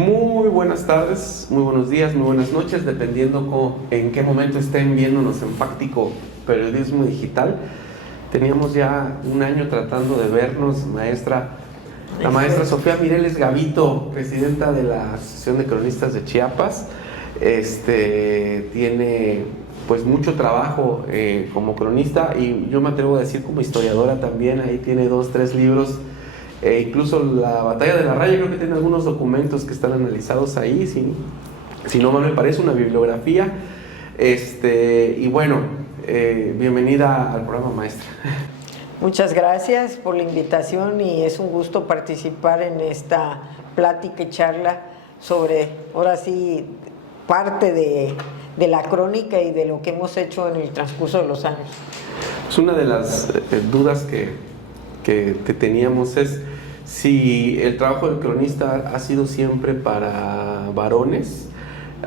Muy buenas tardes, muy buenos días, muy buenas noches, dependiendo en qué momento estén viéndonos en Fáctico Periodismo Digital. Teníamos ya un año tratando de vernos, la maestra Sofía Mireles Gavito, presidenta de la Asociación de Cronistas de Chiapas, tiene pues mucho trabajo como cronista, y yo me atrevo a decir como historiadora también. Ahí tiene 2, 3 libros. Incluso la Batalla de la Raya, creo que tiene algunos documentos que están analizados ahí, si no mal me parece, una bibliografía. Y bueno, bienvenida al programa, maestra. Muchas gracias por la invitación, y es un gusto participar en esta plática y charla sobre, ahora sí, parte de la crónica y de lo que hemos hecho en el transcurso de los años. Es una de las dudas que teníamos, es si el trabajo del cronista ha sido siempre para varones,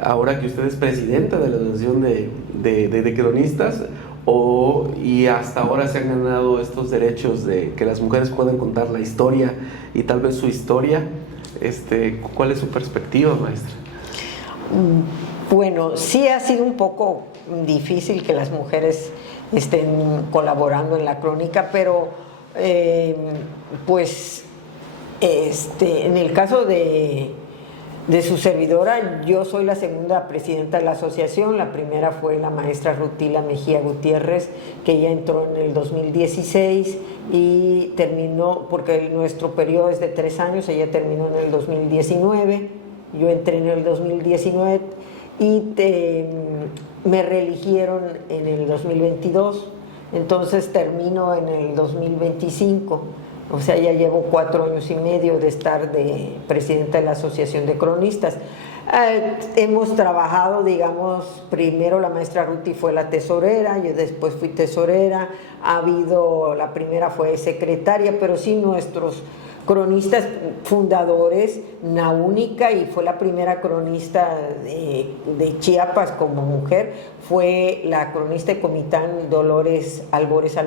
ahora que usted es presidenta de la Asociación de Cronistas, y hasta ahora se han ganado estos derechos de que las mujeres puedan contar la historia y tal vez su historia. ¿Cuál es su perspectiva, maestra? Bueno, sí ha sido un poco difícil que las mujeres estén colaborando en la crónica, pero en el caso de su servidora, yo soy la segunda presidenta de la asociación. La primera fue la maestra Rutila Mejía Gutiérrez, que ella entró en el 2016 y terminó, porque nuestro periodo es de 3 años, ella terminó en el 2019, yo entré en el 2019 y me reeligieron en el 2022, entonces termino en el 2025. O sea, ya llevo 4 años y medio de estar de presidenta de la Asociación de Cronistas. Hemos trabajado, digamos, primero la maestra Ruti fue la tesorera, yo después fui tesorera, la primera fue secretaria, pero sí nuestros cronistas fundadores, Naúnica, y fue la primera cronista de Chiapas como mujer, fue la cronista de Comitán, Dolores Albores,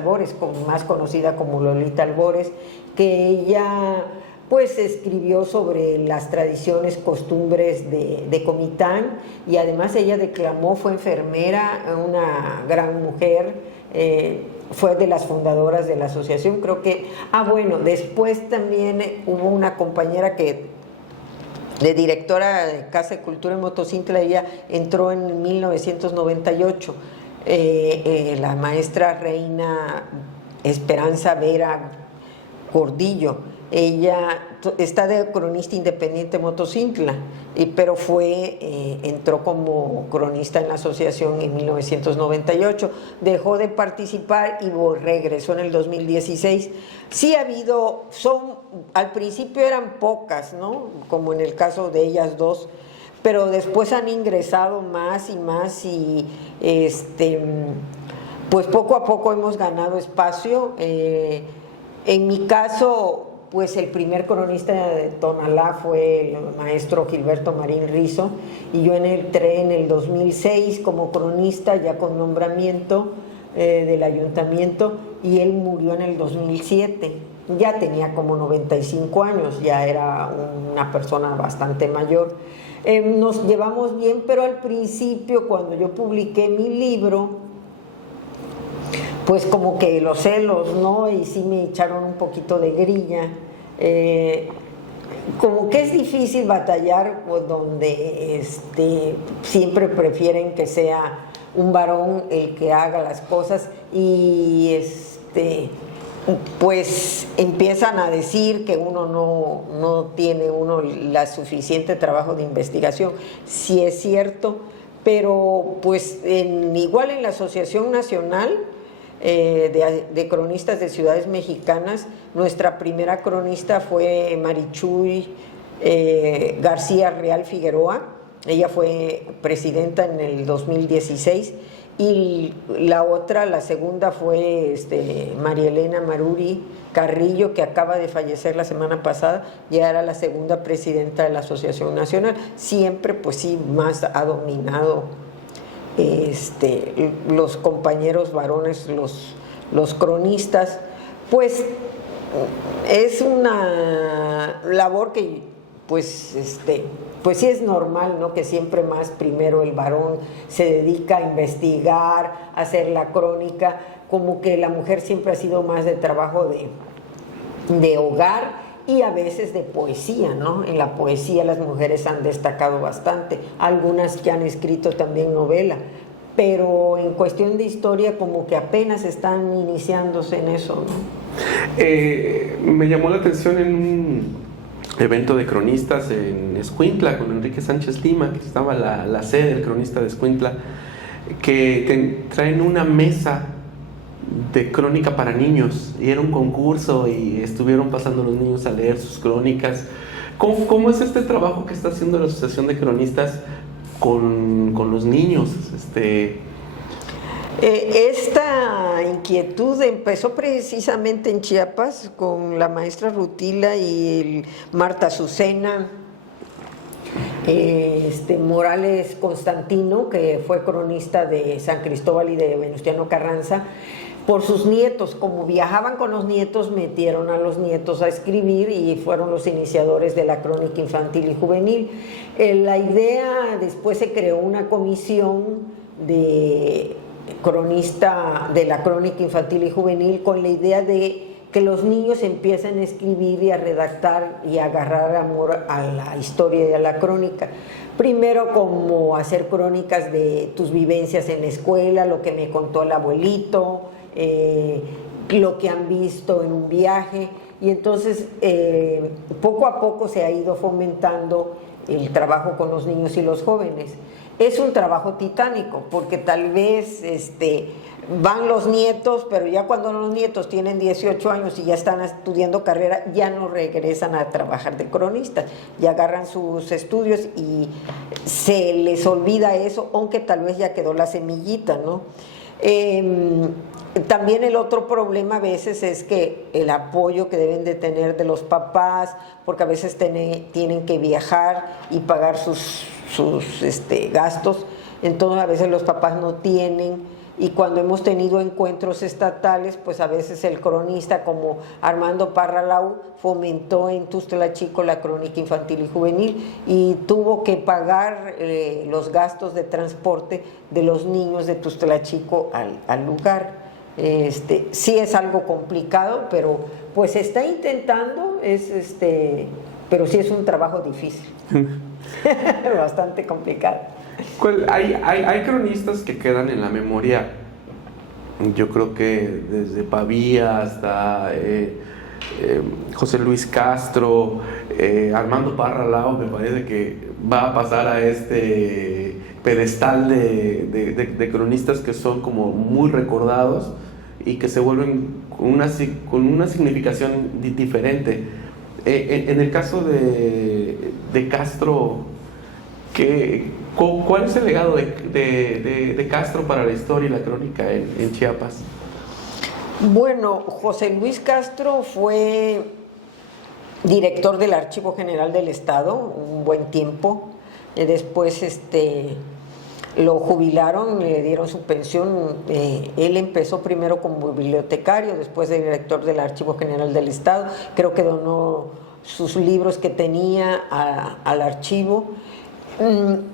más conocida como Lolita Albores, que ella pues escribió sobre las tradiciones, costumbres de Comitán, y además ella declamó, fue enfermera, una gran mujer. Fue de las fundadoras de la asociación, creo que, después también hubo una compañera de directora de Casa de Cultura en Motocintla, ella entró en 1998, la maestra Reina Esperanza Vera Gordillo. Ella está de cronista independiente en Motocintla, pero entró como cronista en la asociación en 1998, dejó de participar y regresó en el 2016. Sí ha habido, al principio eran pocas, ¿no? Como en el caso de ellas dos, pero después han ingresado más y más, y pues poco a poco hemos ganado espacio. En mi caso, pues el primer cronista de Tonalá fue el maestro Gilberto Marín Rizo, y yo entré en el 2006 como cronista, ya con nombramiento del ayuntamiento, y él murió en el 2007. Ya tenía como 95 años, ya era una persona bastante mayor. Nos llevamos bien, pero al principio, cuando yo publiqué mi libro, pues como que los celos, ¿no? Y sí me echaron un poquito de grilla. Como que es difícil batallar, pues, donde siempre prefieren que sea un varón el que haga las cosas, y pues empiezan a decir que uno no tiene la suficiente trabajo de investigación. Sí es cierto, pero pues igual en la Asociación Nacional de Cronistas de Ciudades Mexicanas, nuestra primera cronista fue Marichuy García Real Figueroa. Ella fue presidenta en el 2016, y la segunda fue María Elena Maruri Carrillo, que acaba de fallecer la semana pasada, ya era la segunda presidenta de la Asociación Nacional. Siempre, pues sí, más ha dominado los compañeros varones, los cronistas. Pues es una labor que pues pues sí es normal, ¿no? Que siempre más primero el varón se dedica a investigar, a hacer la crónica, como que la mujer siempre ha sido más de trabajo de hogar y a veces de poesía, ¿no? En la poesía las mujeres han destacado bastante, algunas que han escrito también novela, pero en cuestión de historia como que apenas están iniciándose en eso, ¿no? Me llamó la atención en un evento de cronistas en Escuintla con Enrique Sánchez Lima, que estaba la sede del cronista de Escuintla, que traen una mesa de crónica para niños y era un concurso y estuvieron pasando los niños a leer sus crónicas. ¿Cómo es este trabajo que está haciendo la Asociación de Cronistas con los niños? Esta inquietud empezó precisamente en Chiapas con la maestra Rutila y Marta Azucena, Morales Constantino, que fue cronista de San Cristóbal y de Venustiano Carranza, por sus nietos. Como viajaban con los nietos, metieron a los nietos a escribir y fueron los iniciadores de la crónica infantil y juvenil. La idea, después se creó una comisión de cronista de la crónica infantil y juvenil con la idea de que los niños empiecen a escribir y a redactar y a agarrar amor a la historia y a la crónica. Primero, como hacer crónicas de tus vivencias en la escuela, lo que me contó el abuelito, lo que han visto en un viaje, y entonces poco a poco se ha ido fomentando el trabajo con los niños y los jóvenes. Es un trabajo titánico, porque tal vez van los nietos, pero ya cuando los nietos tienen 18 años y ya están estudiando carrera, ya no regresan a trabajar de cronistas, ya agarran sus estudios y se les olvida eso, aunque tal vez ya quedó la semillita, ¿no? También el otro problema a veces es que el apoyo que deben de tener de los papás, porque a veces tienen que viajar y pagar sus gastos, entonces a veces los papás no tienen, y cuando hemos tenido encuentros estatales, pues a veces el cronista como Armando Parra Lau fomentó en Tuxtla Chico la crónica infantil y juvenil y tuvo que pagar los gastos de transporte de los niños de Tuxtla Chico al lugar. Sí es algo complicado, pero pues se está intentando, pero sí es un trabajo difícil, bastante complicado. Hay cronistas que quedan en la memoria, yo creo que desde Pavía hasta José Luis Castro, Armando Parra Lau, me parece que va a pasar a este pedestal de cronistas que son como muy recordados y que se vuelven con una significación diferente. En el caso de Castro, ¿cuál es el legado de Castro para la historia y la crónica en Chiapas? Bueno, José Luis Castro fue director del Archivo General del Estado un buen tiempo. Después lo jubilaron, le dieron su pensión. Él empezó primero como bibliotecario, después de director del Archivo General del Estado. Creo que donó sus libros que tenía al archivo.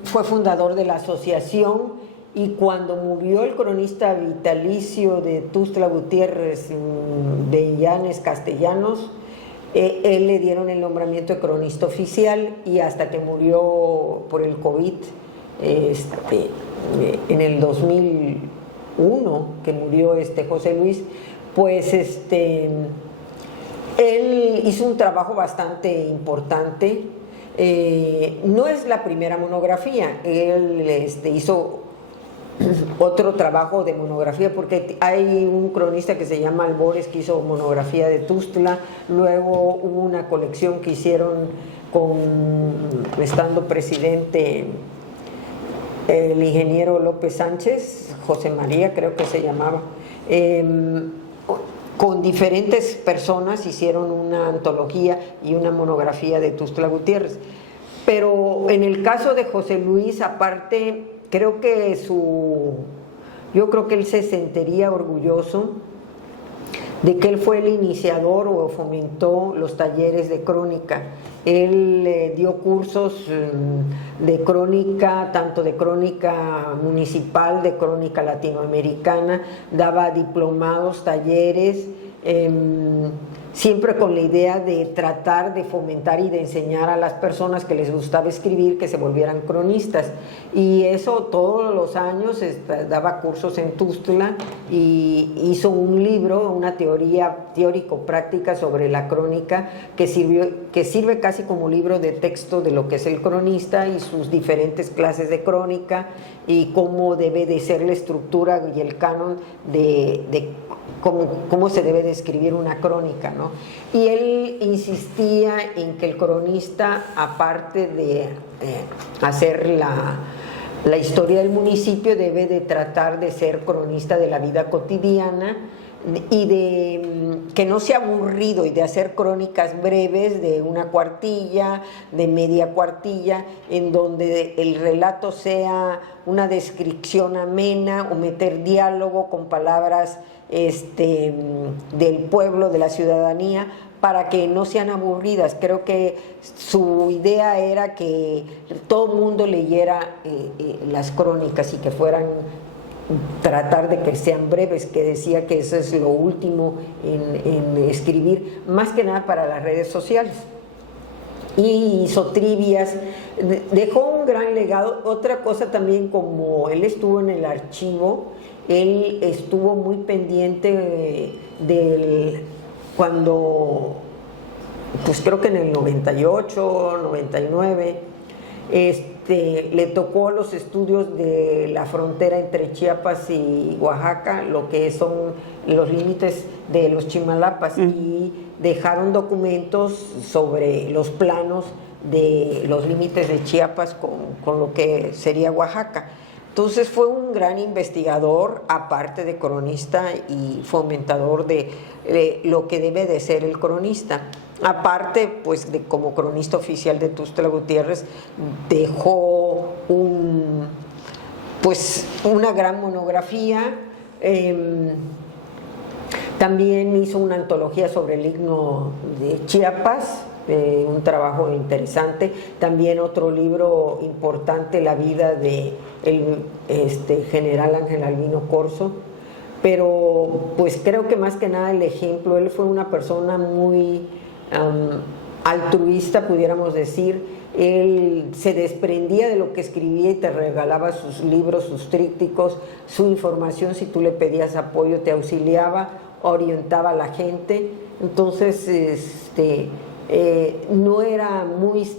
Fue fundador de la asociación, y cuando murió el cronista vitalicio de Tuxtla Gutiérrez, Bellanes Castellanos, él le dieron el nombramiento de cronista oficial, y hasta que murió por el COVID en el 2001, que murió José Luis, pues él hizo un trabajo bastante importante. No es la primera monografía, él hizo otro trabajo de monografía, porque hay un cronista que se llama Albores que hizo monografía de Tuxtla. Luego hubo una colección que hicieron estando presidente el ingeniero López Sánchez, José María creo que se llamaba, con diferentes personas hicieron una antología y una monografía de Tuxtla Gutiérrez. Pero en el caso de José Luis, aparte, yo creo que él se sentiría orgulloso de que él fue el iniciador o fomentó los talleres de crónica. Él dio cursos de crónica, tanto de crónica municipal, de crónica latinoamericana, daba diplomados, talleres, siempre con la idea de tratar de fomentar y de enseñar a las personas que les gustaba escribir que se volvieran cronistas. Y eso todos los años daba cursos en Tuxtla y hizo un libro, una teoría teórico-práctica sobre la crónica que sirve casi como libro de texto de lo que es el cronista y sus diferentes clases de crónica y cómo debe de ser la estructura y el canon de cómo se debe de escribir una crónica, ¿no? Y él insistía en que el cronista, aparte de hacer la historia del municipio, debe de tratar de ser cronista de la vida cotidiana y de que no sea aburrido y de hacer crónicas breves de una cuartilla, de media cuartilla, en donde el relato sea una descripción amena o meter diálogo con palabras del pueblo, de la ciudadanía, para que no sean aburridas. Creo que su idea era que todo el mundo leyera las crónicas y que fueran, tratar de que sean breves, que decía que eso es lo último en escribir, más que nada para las redes sociales. Y hizo trivias, dejó un gran legado. Otra cosa también, como él estuvo en el archivo, él estuvo muy pendiente cuando, pues creo que en el 98, 99, le tocó los estudios de la frontera entre Chiapas y Oaxaca, lo que son los límites de los Chimalapas, y dejaron documentos sobre los planos de los límites de Chiapas con lo que sería Oaxaca. Entonces fue un gran investigador, aparte de cronista y fomentador de lo que debe de ser el cronista. Aparte, pues, como cronista oficial de Tuxtla Gutiérrez, dejó una gran monografía. También hizo una antología sobre el himno de Chiapas, un trabajo interesante. También otro libro importante, La vida de el general Ángel Albino Corzo. Pero pues creo que más que nada el ejemplo, él fue una persona muy altruista, pudiéramos decir. Él se desprendía de lo que escribía y te regalaba sus libros, sus trípticos, su información. Si tú le pedías apoyo, te auxiliaba, orientaba a la gente. Entonces no era muy,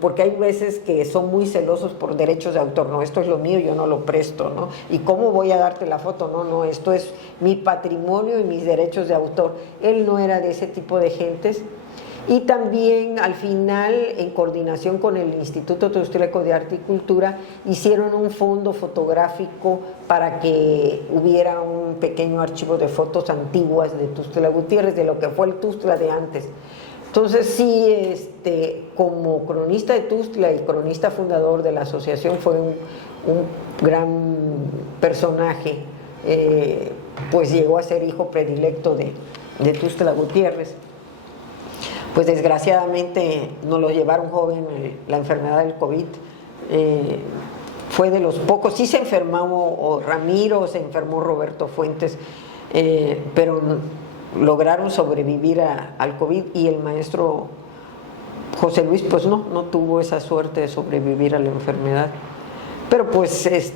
porque hay veces que son muy celosos por derechos de autor. No, esto es lo mío, yo no lo presto, ¿no? ¿Y cómo voy a darte la foto? No, esto es mi patrimonio y mis derechos de autor. Él no era de ese tipo de gentes. Y también al final, en coordinación con el Instituto Tuxtleco de Arte y Cultura, hicieron un fondo fotográfico para que hubiera un pequeño archivo de fotos antiguas de Tuxtla Gutiérrez, de lo que fue el Tuxtla de antes. Entonces sí, como cronista de Tuxtla y cronista fundador de la asociación, fue un gran personaje, pues llegó a ser hijo predilecto de Tuxtla Gutiérrez. Pues desgraciadamente nos lo llevaron joven la enfermedad del COVID. Fue de los pocos, sí se enfermó Ramiro, se enfermó Roberto Fuentes, pero lograron sobrevivir al COVID, y el maestro José Luis pues no tuvo esa suerte de sobrevivir a la enfermedad. Pero pues es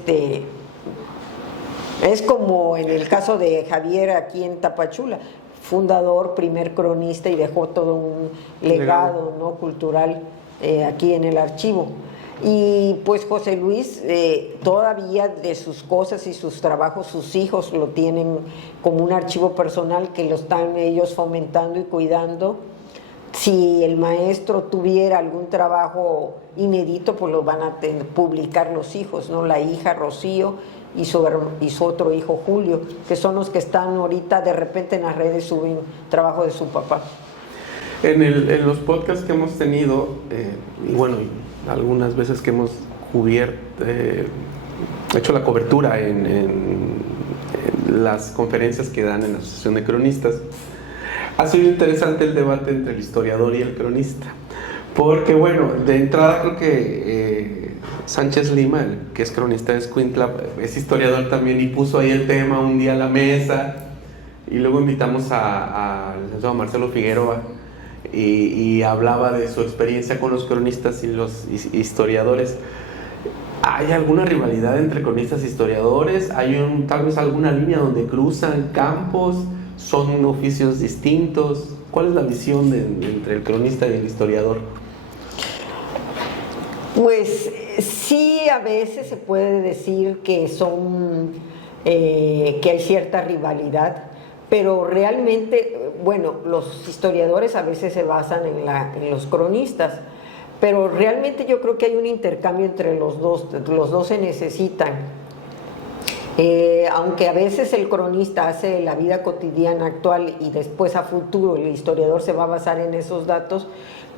como en el caso de Javier aquí en Tapachula, fundador, primer cronista, y dejó todo un legado, ¿no?, cultural aquí en el archivo. Y pues José Luis, todavía de sus cosas y sus trabajos, sus hijos lo tienen como un archivo personal que lo están ellos fomentando y cuidando. Si el maestro tuviera algún trabajo inédito, pues lo van a publicar los hijos, ¿no? La hija Rocío y su otro hijo Julio, que son los que están ahorita, de repente en las redes suben trabajo de su papá. En los podcasts que hemos tenido, y bueno, algunas veces que hemos hecho la cobertura en las conferencias que dan en la Asociación de Cronistas. Ha sido interesante el debate entre el historiador y el cronista, porque bueno, de entrada creo que Sánchez Lima, que es cronista de Escuintla, es historiador también y puso ahí el tema un día a la mesa, y luego invitamos al licenciado Marcelo Figueroa y hablaba de su experiencia con los cronistas y los historiadores. ¿Hay alguna rivalidad entre cronistas e historiadores? ¿Hay tal vez alguna línea donde cruzan campos? ¿Son oficios distintos? ¿Cuál es la visión entre el cronista y el historiador? Pues sí, a veces se puede decir que que hay cierta rivalidad, pero realmente, bueno, los historiadores a veces se basan en los cronistas, pero realmente yo creo que hay un intercambio entre los dos se necesitan. Aunque a veces el cronista hace la vida cotidiana actual y después a futuro el historiador se va a basar en esos datos,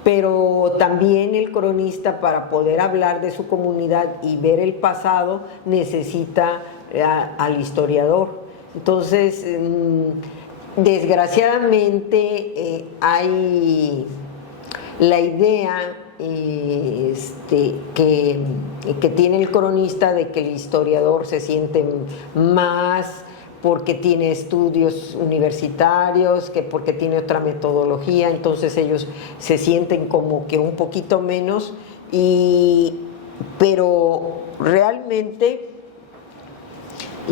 pero también el cronista, para poder hablar de su comunidad y ver el pasado, necesita al historiador. Entonces, desgraciadamente hay la idea que tiene el cronista de que el historiador se siente más porque tiene estudios universitarios, que porque tiene otra metodología, entonces ellos se sienten como que un poquito menos, pero realmente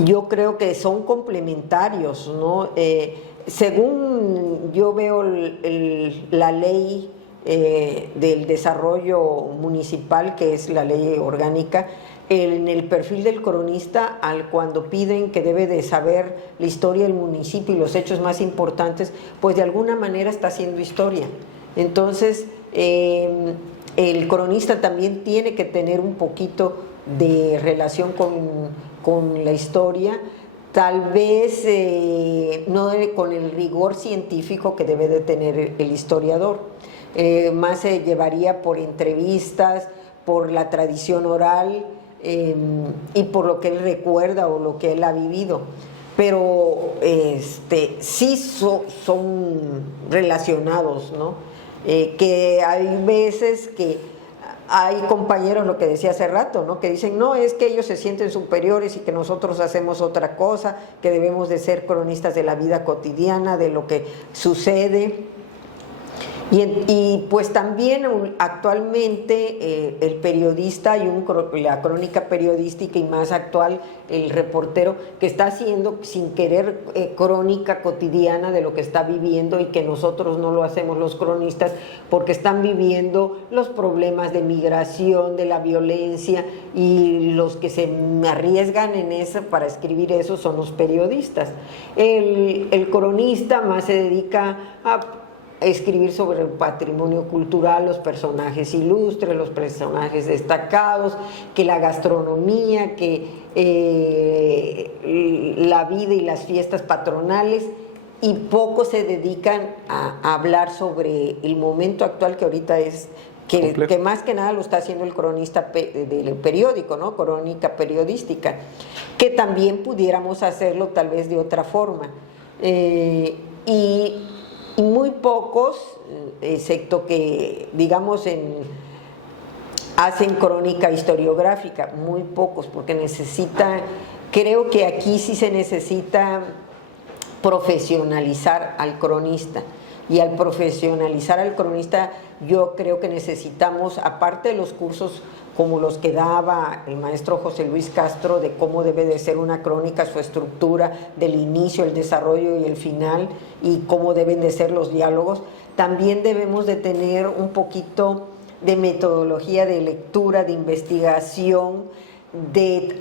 yo creo que son complementarios, ¿no? Según yo veo la ley del desarrollo municipal, que es la ley orgánica, en el perfil del cronista, cuando piden que debe de saber la historia del municipio y los hechos más importantes, pues de alguna manera está haciendo historia. Entonces, el cronista también tiene que tener un poquito de relación con la historia, tal vez no con el rigor científico que debe de tener el historiador. Más se llevaría por entrevistas, por la tradición oral y por lo que él recuerda o lo que él ha vivido. Pero sí son relacionados, ¿no? Que hay veces que hay compañeros, lo que decía hace rato, ¿no? Que dicen, no, es que ellos se sienten superiores y que nosotros hacemos otra cosa, que debemos de ser cronistas de la vida cotidiana, de lo que sucede. Y pues también actualmente el periodista y la crónica periodística, y más actual el reportero, que está haciendo sin querer crónica cotidiana de lo que está viviendo, y que nosotros no lo hacemos los cronistas porque están viviendo los problemas de migración, de la violencia, y los que se arriesgan en eso para escribir eso son los periodistas. El cronista más se dedica a escribir sobre el patrimonio cultural, los personajes ilustres, los personajes destacados, que la gastronomía, que la vida y las fiestas patronales, y poco se dedican a hablar sobre el momento actual, que ahorita es que más que nada lo está haciendo el cronista del periódico, ¿no? Crónica periodística, que también pudiéramos hacerlo tal vez de otra forma. Y muy pocos, excepto que, digamos, hacen crónica historiográfica, muy pocos, porque creo que aquí sí se necesita profesionalizar al cronista. Y al profesionalizar al cronista, yo creo que necesitamos, aparte de los cursos como los que daba el maestro José Luis Castro, de cómo debe de ser una crónica, su estructura, del inicio, el desarrollo y el final, y cómo deben de ser los diálogos, también debemos de tener un poquito de metodología de lectura, de investigación,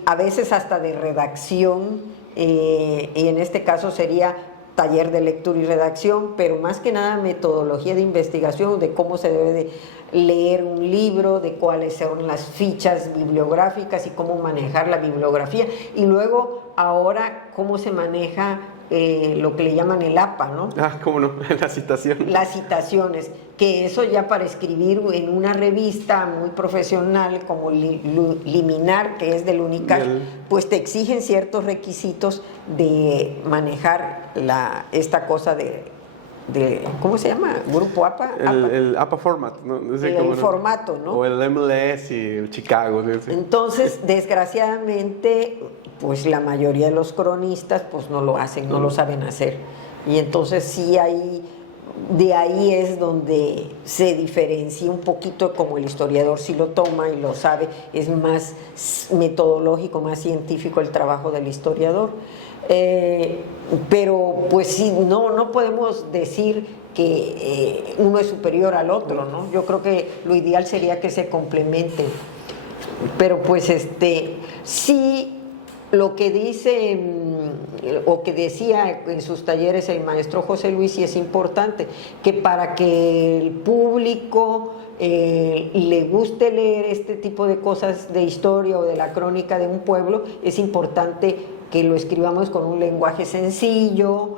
a veces hasta de redacción, y en este caso sería taller de lectura y redacción, pero más que nada metodología de investigación, de cómo se debe de leer un libro, de cuáles son las fichas bibliográficas y cómo manejar la bibliografía, y luego ahora cómo se maneja lo que le llaman el APA, ¿no? Ah, cómo no, la citación. Las citaciones, que eso ya para escribir en una revista muy profesional como Liminar, que es del UNICAR, pues te exigen ciertos requisitos de manejar esta cosa de ¿cómo se llama? ¿Grupo APA? El APA format, ¿no? No sé el formato, ¿no? O el MLS y el Chicago. ¿Sí? Entonces, desgraciadamente, pues la mayoría de los cronistas pues no lo hacen, no lo saben hacer. Y entonces sí de ahí es donde se diferencia un poquito, como el historiador sí lo toma y lo sabe, es más metodológico, más científico el trabajo del historiador. Pero pues sí, no podemos decir que uno es superior al otro, ¿no? Yo creo que lo ideal sería que se complementen. Pero pues sí, lo que dice o que decía en sus talleres el maestro José Luis, sí es importante, que para que el público le guste leer este tipo de cosas de historia o de la crónica de un pueblo, es importante que lo escribamos con un lenguaje sencillo,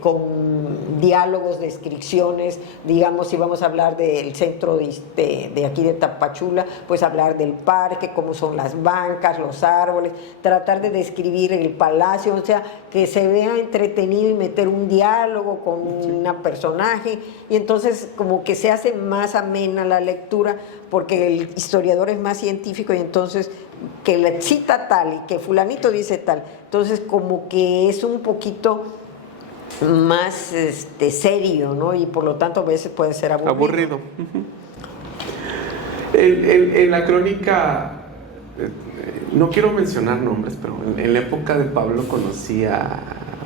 con diálogos, descripciones. Digamos, si vamos a hablar del centro de aquí de Tapachula, pues hablar del parque, cómo son las bancas, los árboles, tratar de describir el palacio, o sea, que se vea entretenido y meter un diálogo con un personaje, y entonces como que se hace más amena la lectura, porque el historiador es más científico, y entonces que le cita tal y que fulanito dice tal, entonces como que es un poquito más serio, ¿no? Y por lo tanto a veces puede ser aburrido. En la crónica, no quiero mencionar nombres, pero en la época de Pablo conocí a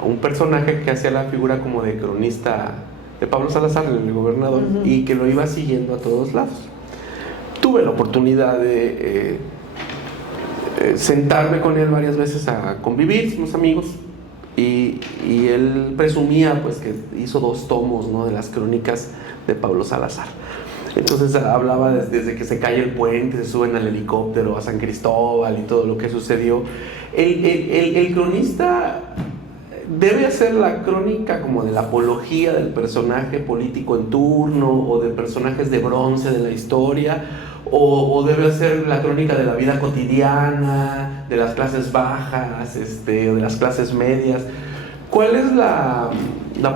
un personaje que hacía la figura como de cronista de Pablo Salazar, el gobernador, y que lo iba siguiendo a todos lados. Tuve la oportunidad de sentarme con él varias veces a convivir, somos amigos, y él presumía pues que hizo 2 tomos, ¿no?, de las crónicas de Pablo Salazar. Entonces hablaba desde que se cae el puente, se suben al helicóptero a San Cristóbal y todo lo que sucedió. El cronista debe hacer la crónica como de la apología del personaje político en turno o de personajes de bronce de la historia, o debe hacer la crónica de la vida cotidiana, de las clases bajas, o de las clases medias. ¿Cuál es la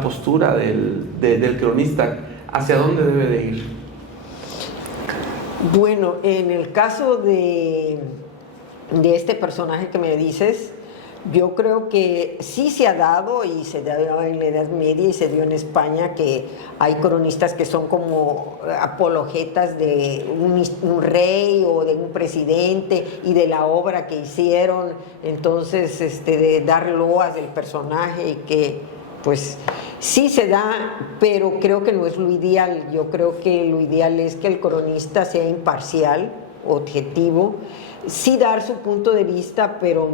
postura del cronista? ¿Hacia dónde debe de ir? Bueno, en el caso de este personaje que me dices, yo creo que sí se ha dado, y se dio en la Edad Media y se dio en España, que hay cronistas que son como apologetas de un rey o de un presidente y de la obra que hicieron, entonces de dar loas del personaje, y que pues sí se da, pero creo que no es lo ideal. Yo creo que lo ideal es que el cronista sea imparcial, objetivo, sí dar su punto de vista, pero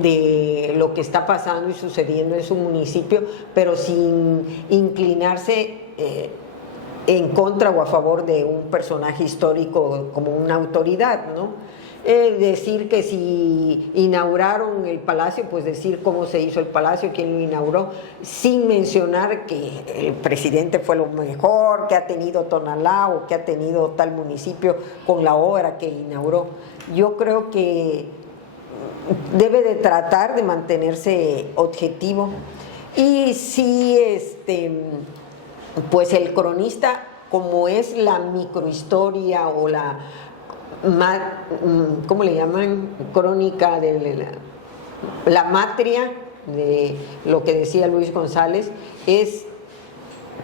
de lo que está pasando y sucediendo en su municipio, pero sin inclinarse en contra o a favor de un personaje histórico como una autoridad, ¿no? Decir que si inauguraron el palacio, pues decir cómo se hizo el palacio, quién lo inauguró, sin mencionar que el presidente fue lo mejor que ha tenido Tonalá o que ha tenido tal municipio con la obra que inauguró. Yo creo que debe de tratar de mantenerse objetivo, y sí, pues el cronista, como es la microhistoria o la, ¿cómo le llaman? Crónica de la matria de lo que decía Luis González, es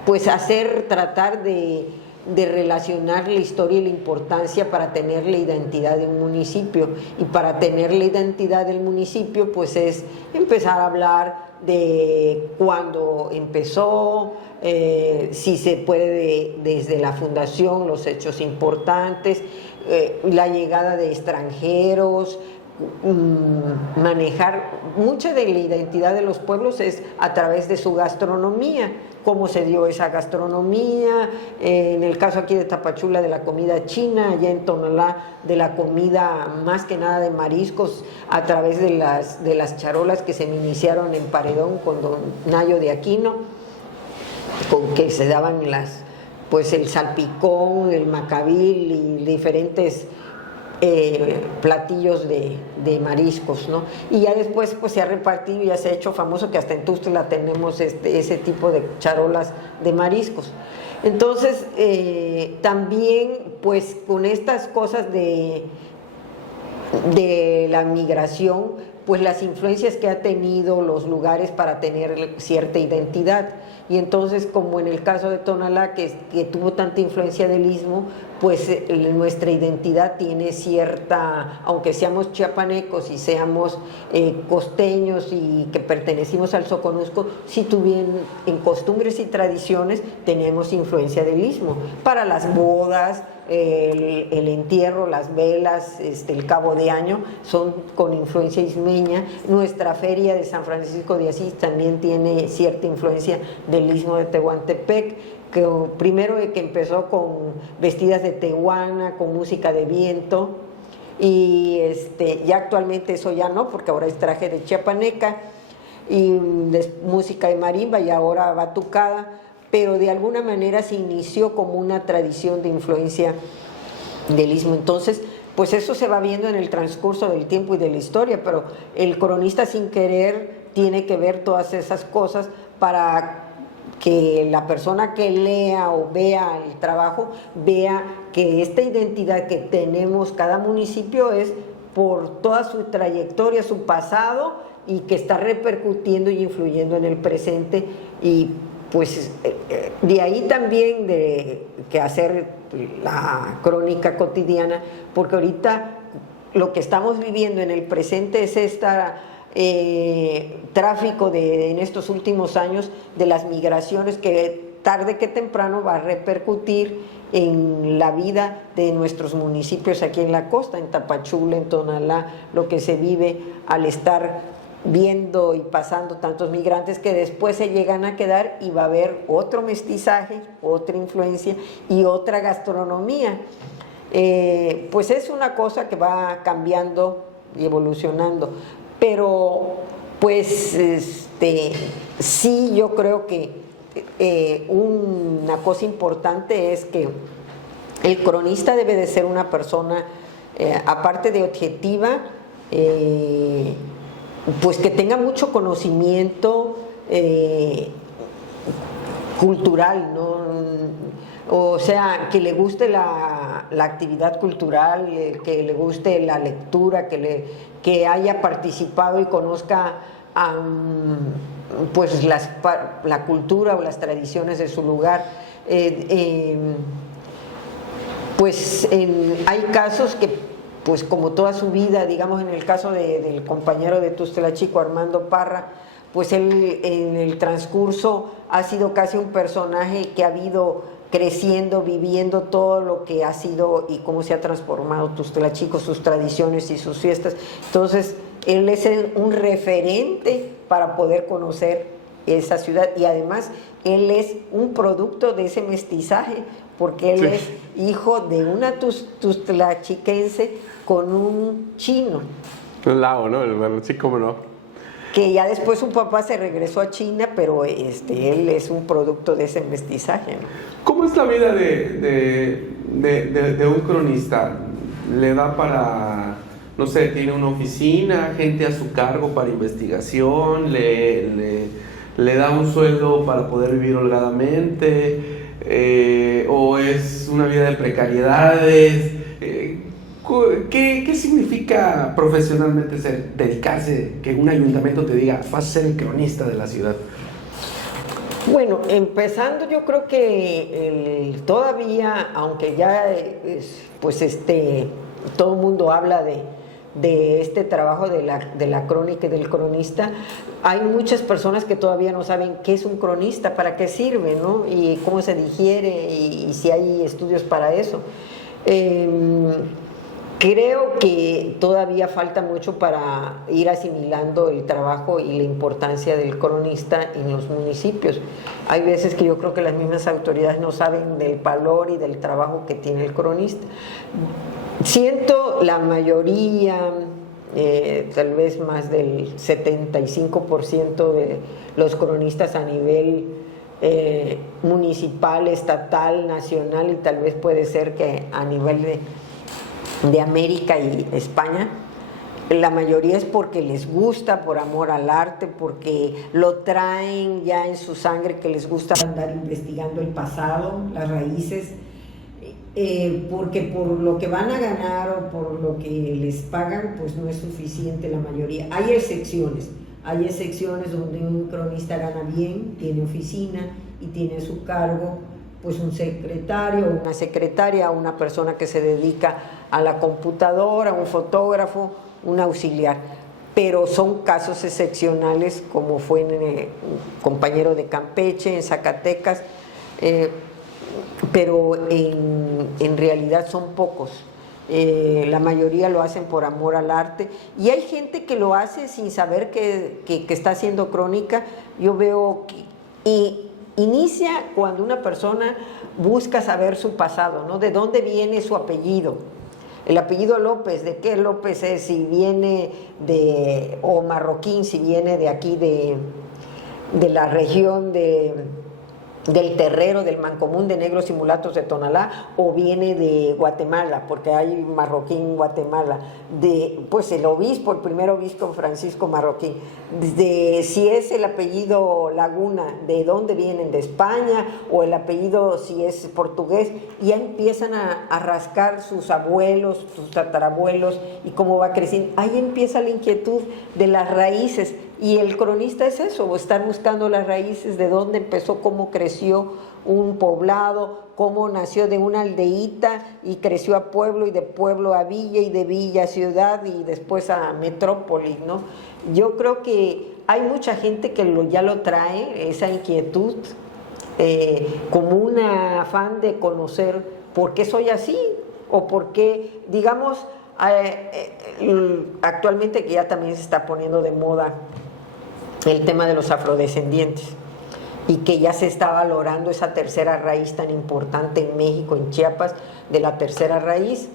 pues tratar de relacionar la historia y la importancia para tener la identidad de un municipio, y para tener la identidad del municipio pues es empezar a hablar de cuándo empezó, si se puede desde la fundación, los hechos importantes, la llegada de extranjeros, manejar mucha de la identidad de los pueblos es a través de su gastronomía. cómo se dio esa gastronomía, en el caso aquí de Tapachula de la comida china, allá en Tonalá de la comida más que nada de mariscos a través de las charolas que se me iniciaron en Paredón con don Nayo de Aquino, con que se daban pues el salpicón, el macabil y diferentes platillos de mariscos, ¿no? Y ya después pues se ha repartido y ya se ha hecho famoso que hasta en Tuxtla tenemos ese tipo de charolas de mariscos. Entonces también pues con estas cosas de la migración, pues las influencias que ha tenido los lugares para tener cierta identidad. Y entonces, como en el caso de Tonalá, que tuvo tanta influencia del istmo, pues nuestra identidad tiene cierta, aunque seamos chiapanecos y seamos costeños y que pertenecimos al Soconusco, si tuvieron en costumbres y tradiciones tenemos influencia del istmo. Para las bodas, el entierro, las velas, el cabo de año son con influencia ismeña. Nuestra feria de San Francisco de Asís también tiene cierta influencia del istmo de Tehuantepec, que primero que empezó con vestidas de tehuana, con música de viento, y ya actualmente eso ya no, porque ahora es traje de chiapaneca y música de marimba y ahora batucada, pero de alguna manera se inició como una tradición de influencia del istmo. Entonces, pues eso se va viendo en el transcurso del tiempo y de la historia, pero el cronista sin querer tiene que ver todas esas cosas para que la persona que lea o vea el trabajo vea que esta identidad que tenemos cada municipio es por toda su trayectoria, su pasado, y que está repercutiendo y influyendo en el presente. Y pues de ahí también de que hacer la crónica cotidiana, porque ahorita lo que estamos viviendo en el presente es tráfico en estos últimos años de las migraciones que tarde que temprano va a repercutir en la vida de nuestros municipios aquí en la costa, en Tapachula, en Tonalá, lo que se vive al estar viendo y pasando tantos migrantes que después se llegan a quedar, y va a haber otro mestizaje, otra influencia y otra gastronomía. Pues es una cosa que va cambiando y evolucionando, pero pues sí, yo creo que una cosa importante es que el cronista debe de ser una persona, aparte de objetiva, pues que tenga mucho conocimiento cultural, ¿no? O sea, que le guste la actividad cultural, que le guste la lectura, que haya participado y conozca pues la cultura o las tradiciones de su lugar. Pues hay casos que, pues como toda su vida, digamos en el caso del compañero de Tuxtla Chico, Armando Parra, pues él en el transcurso ha sido casi un personaje que ha ido creciendo, viviendo todo lo que ha sido y cómo se ha transformado Tuxtla Chico, sus tradiciones y sus fiestas. Entonces, él es un referente para poder conocer esa ciudad, y además él es un producto de ese mestizaje, porque él es hijo de una tuxtlachiquense con un chino. Un lago, ¿no? Sí, cómo no. Que ya después su papá se regresó a China, pero él es un producto de ese mestizaje, ¿no? ¿Cómo es la vida de un cronista? ¿Le da para, no sé, tiene una oficina, gente a su cargo para investigación, le da un sueldo para poder vivir holgadamente, o es una vida de precariedades? ¿Qué significa profesionalmente dedicarse, que un ayuntamiento te diga, vas a ser el cronista de la ciudad? Bueno, empezando, yo creo que todavía, aunque ya todo el mundo habla de este trabajo de la crónica y del cronista, hay muchas personas que todavía no saben qué es un cronista, para qué sirve, ¿no? Y cómo se digiere, y si hay estudios para eso. Creo que todavía falta mucho para ir asimilando el trabajo y la importancia del cronista en los municipios. Hay veces que yo creo que las mismas autoridades no saben del valor y del trabajo que tiene el cronista. Siento la mayoría, tal vez más del 75% de los cronistas a nivel municipal, estatal, nacional, y tal vez puede ser que a nivel de América y España, la mayoría es porque les gusta, por amor al arte, porque lo traen ya en su sangre, que les gusta andar investigando el pasado, las raíces, porque por lo que van a ganar o por lo que les pagan, pues no es suficiente la mayoría. Hay excepciones donde un cronista gana bien, tiene oficina y tiene a su cargo pues un secretario, una secretaria, una persona que se dedica a la computadora, un fotógrafo, un auxiliar. Pero son casos excepcionales, como fue en un compañero de Campeche, en Zacatecas, pero en realidad son pocos. La mayoría lo hacen por amor al arte, y hay gente que lo hace sin saber que está haciendo crónica. Yo veo que inicia cuando una persona busca saber su pasado, ¿no? De dónde viene su apellido. El apellido López, ¿de qué López es? Si viene o marroquín, si viene de aquí, de la región del Terrero, del Mancomún de Negros y Mulatos de Tonalá, o viene de Guatemala, porque hay marroquín en Guatemala, pues el obispo, el primer obispo Francisco Marroquín, si es el apellido Laguna, de dónde vienen, de España, o el apellido si es portugués, y ya empiezan a rascar sus abuelos, sus tatarabuelos, y cómo va creciendo. Ahí empieza la inquietud de las raíces. Y el cronista es eso, estar buscando las raíces, de dónde empezó, cómo creció un poblado, cómo nació de una aldeíta y creció a pueblo, y de pueblo a villa, y de villa a ciudad, y después a metrópoli, ¿no? Yo creo que hay mucha gente que ya lo trae, esa inquietud, como un afán de conocer por qué soy así, o por qué, digamos, actualmente, que ya también se está poniendo de moda el tema de los afrodescendientes, y que ya se está valorando esa tercera raíz tan importante en México, en Chiapas, de la tercera raíz.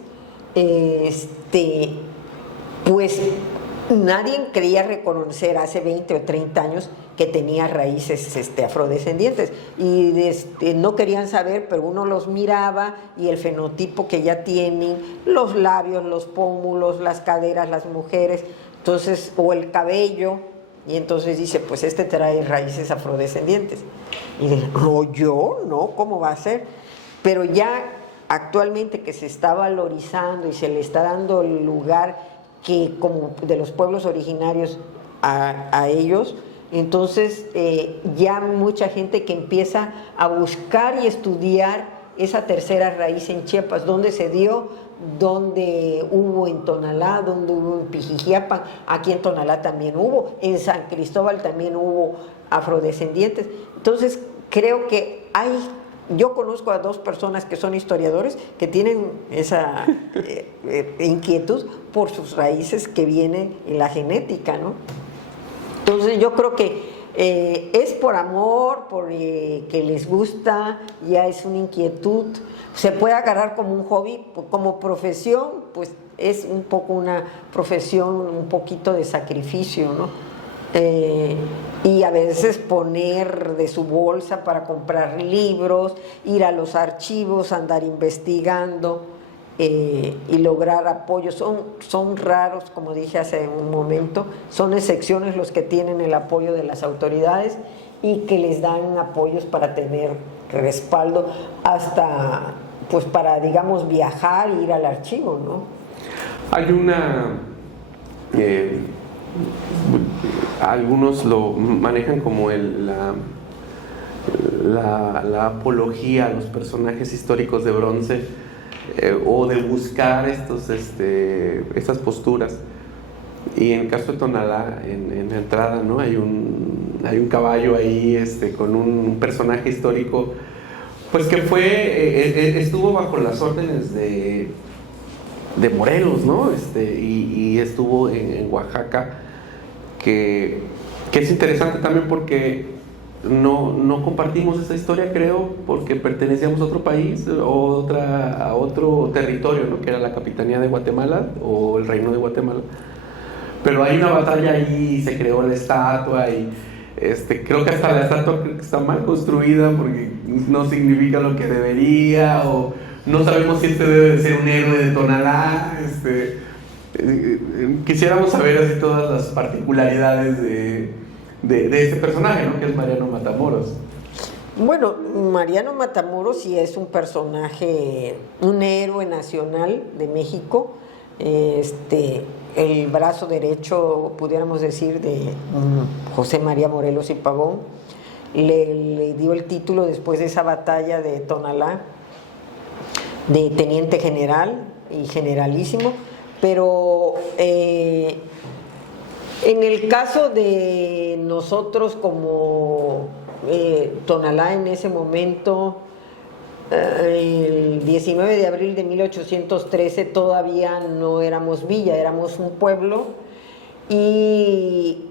Pues nadie creía reconocer hace 20 o 30 años que tenía raíces afrodescendientes, y no querían saber, pero uno los miraba, y el fenotipo que ya tienen, los labios, los pómulos, las caderas, las mujeres, entonces, o el cabello. Y entonces dice, pues trae raíces afrodescendientes. Y dice, no, yo no, ¿cómo va a ser? Pero ya actualmente, que se está valorizando y se le está dando el lugar que como de los pueblos originarios a ellos, entonces ya mucha gente que empieza a buscar y estudiar esa tercera raíz en Chiapas, dónde se dio, donde hubo en Tonalá, donde hubo en Pijijiapan, aquí en Tonalá también hubo, en San Cristóbal también hubo afrodescendientes. Entonces creo que yo conozco a 2 personas que son historiadores, que tienen esa inquietud por sus raíces que vienen en la genética, ¿no? Entonces yo creo que es por amor, que les gusta, ya es una inquietud. Se puede agarrar como un hobby, como profesión, pues es un poco una profesión, un poquito de sacrificio, ¿no? Y a veces poner de su bolsa para comprar libros, ir a los archivos, andar investigando y lograr apoyos. Son raros, como dije hace un momento, son excepciones los que tienen el apoyo de las autoridades y que les dan apoyos para tener respaldo, hasta pues para, digamos, viajar e ir al archivo, ¿no? Hay algunos lo manejan como la apología a los personajes históricos de bronce, o de buscar estas posturas. Y en el caso de Tonalá, en la entrada, ¿no? Hay un caballo ahí con un personaje histórico, pues que estuvo bajo las órdenes de de Morelos, ¿no? Y estuvo en Oaxaca, que es interesante también porque no compartimos esa historia, creo, porque pertenecíamos a otro país, a otro territorio, ¿no? Que era la Capitanía de Guatemala o el Reino de Guatemala. Pero hay una batalla ahí, se creó la estatua y creo que hasta la estatua está mal construida porque no significa lo que debería, o no sabemos si debe de ser un héroe de Tonalá. Quisiéramos saber así todas las particularidades de este personaje, ¿no? Que es Mariano Matamoros. Bueno, Mariano Matamoros sí es un personaje, un héroe nacional de México, el brazo derecho, pudiéramos decir, de José María Morelos y Pavón. Le dio el título después de esa batalla de Tonalá de teniente general y generalísimo, pero en el caso de nosotros como Tonalá en ese momento, el 19 de abril de 1813 todavía no éramos villa, éramos un pueblo y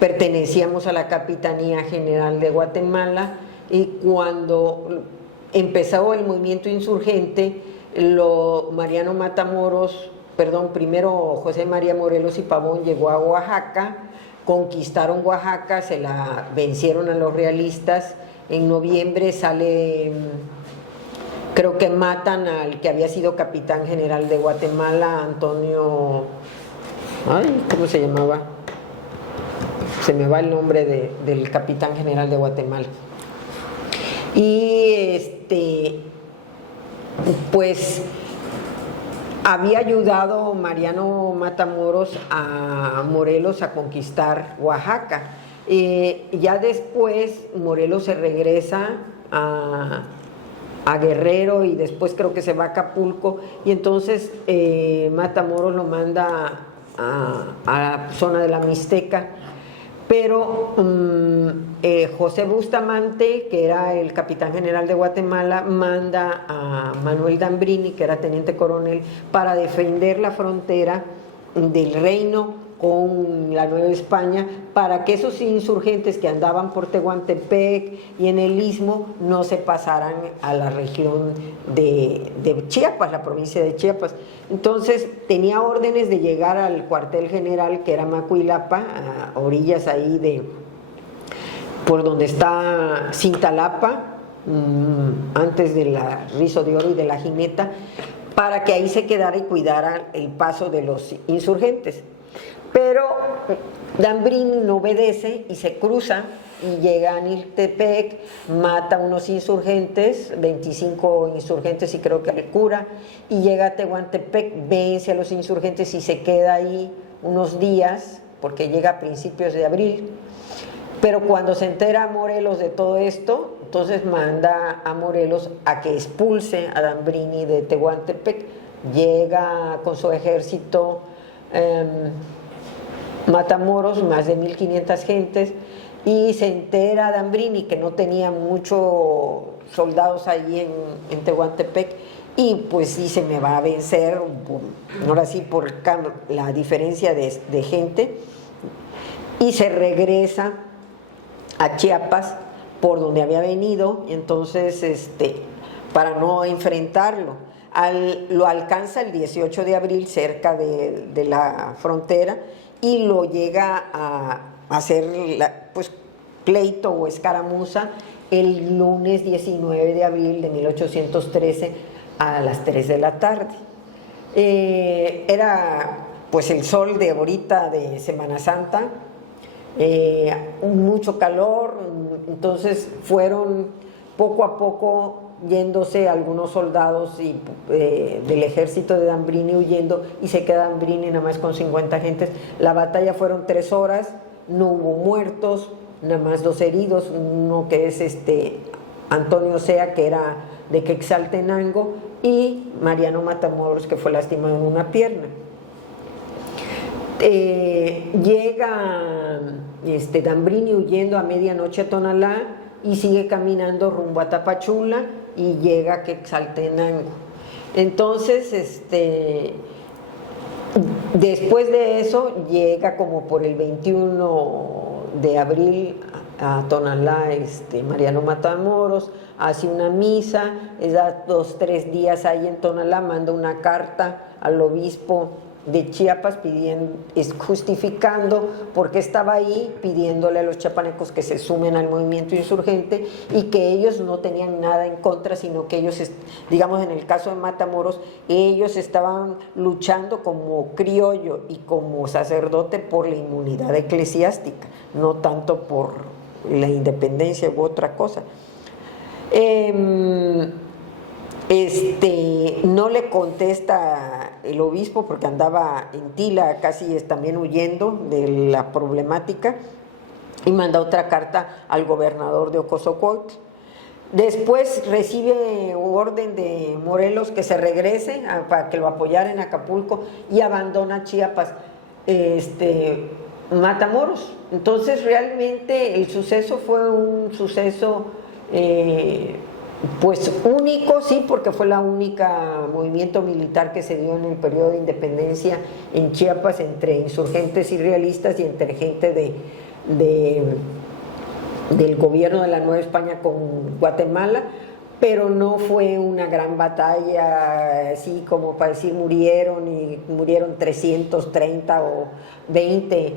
pertenecíamos a la Capitanía General de Guatemala, y cuando empezó el movimiento insurgente, Mariano Matamoros, primero José María Morelos y Pavón llegó a Oaxaca, conquistaron Oaxaca, se la vencieron a los realistas. En noviembre creo que matan al que había sido capitán general de Guatemala, Antonio, ¿cómo se llamaba? Se me va el nombre del capitán general de Guatemala. Y pues había ayudado Mariano Matamoros a Morelos a conquistar Oaxaca. Ya después Morelos se regresa a Guerrero y después creo que se va a Acapulco, y entonces Matamoros lo manda a la zona de la Mixteca, pero José Bustamante, que era el capitán general de Guatemala, manda a Manuel Dambrini, que era teniente coronel, para defender la frontera del reino con la Nueva España, para que esos insurgentes que andaban por Tehuantepec y en el Istmo no se pasaran a la región de Chiapas, la provincia de Chiapas. Entonces tenía órdenes de llegar al cuartel general, que era Macuilapa, a orillas ahí por donde está Cintalapa, antes de la Rizo de Oro y de la Jineta, para que ahí se quedara y cuidara el paso de los insurgentes. Pero Dambrini no obedece y se cruza y llega a Niltepec, mata a unos insurgentes, 25 insurgentes y creo que al cura, y llega a Tehuantepec, vence a los insurgentes y se queda ahí unos días, porque llega a principios de abril. Pero cuando se entera Morelos de todo esto, entonces manda a Morelos a que expulse a Dambrini de Tehuantepec. Llega con su ejército Matamoros, más de 1,500 gentes, y se entera Dambrini que no tenía muchos soldados ahí en Tehuantepec, y pues dice: me va a vencer, ahora sí, por la diferencia de gente, y se regresa a Chiapas por donde había venido. Entonces para no enfrentarlo, lo alcanza el 18 de abril cerca de la frontera, y lo llega a hacer pues pleito o escaramuza el lunes 19 de abril de 1813 a las 3 de la tarde. Era pues el sol de ahorita de Semana Santa, mucho calor, entonces fueron poco a poco yéndose algunos soldados del ejército de Dambrini huyendo, y se queda Dambrini nada más con 50 gentes. La batalla fueron 3 horas, no hubo muertos, nada más 2 heridos, uno que es Antonio Sea, que era de Quetzaltenango, y Mariano Matamoros, que fue lastimado en una pierna. Llega Dambrini huyendo a medianoche a Tonalá y sigue caminando rumbo a Tapachula y llega a Quetzaltenango. Entonces, después de eso llega como por el 21 de abril a Tonalá Mariano Matamoros, hace una misa, da 2 o 3 días ahí en Tonalá, manda una carta al obispo de Chiapas justificando por qué estaba ahí, pidiéndole a los chiapanecos que se sumen al movimiento insurgente y que ellos no tenían nada en contra, sino que ellos, digamos en el caso de Matamoros, ellos estaban luchando como criollo y como sacerdote por la inmunidad eclesiástica, no tanto por la independencia u otra cosa. No le contesta el obispo porque andaba en Tila, casi también huyendo de la problemática, y manda otra carta al gobernador de Ocosocuautla. Después recibe orden de Morelos que se regrese para que lo apoyara en Acapulco y abandona Chiapas, Matamoros. Entonces realmente el suceso fue un suceso pues único, sí, porque fue la única movimiento militar que se dio en el periodo de independencia en Chiapas entre insurgentes y realistas y entre gente del gobierno de la Nueva España con Guatemala, pero no fue una gran batalla así como para decir murieron 330 o 20.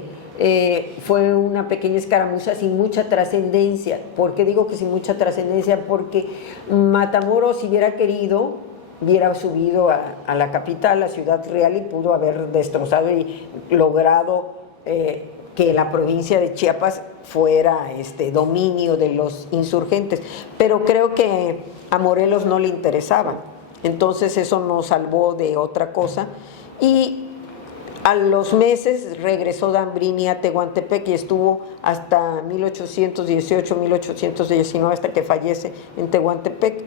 Fue una pequeña escaramuza sin mucha trascendencia. ¿Por qué digo que sin mucha trascendencia? Porque Matamoros, si hubiera querido, hubiera subido a la capital, la Ciudad Real, y pudo haber destrozado y logrado que la provincia de Chiapas fuera dominio de los insurgentes. Pero creo que a Morelos no le interesaba. Entonces eso nos salvó de otra cosa. Y a los meses regresó Dambrini a Tehuantepec y estuvo hasta 1818, 1819, hasta que fallece en Tehuantepec.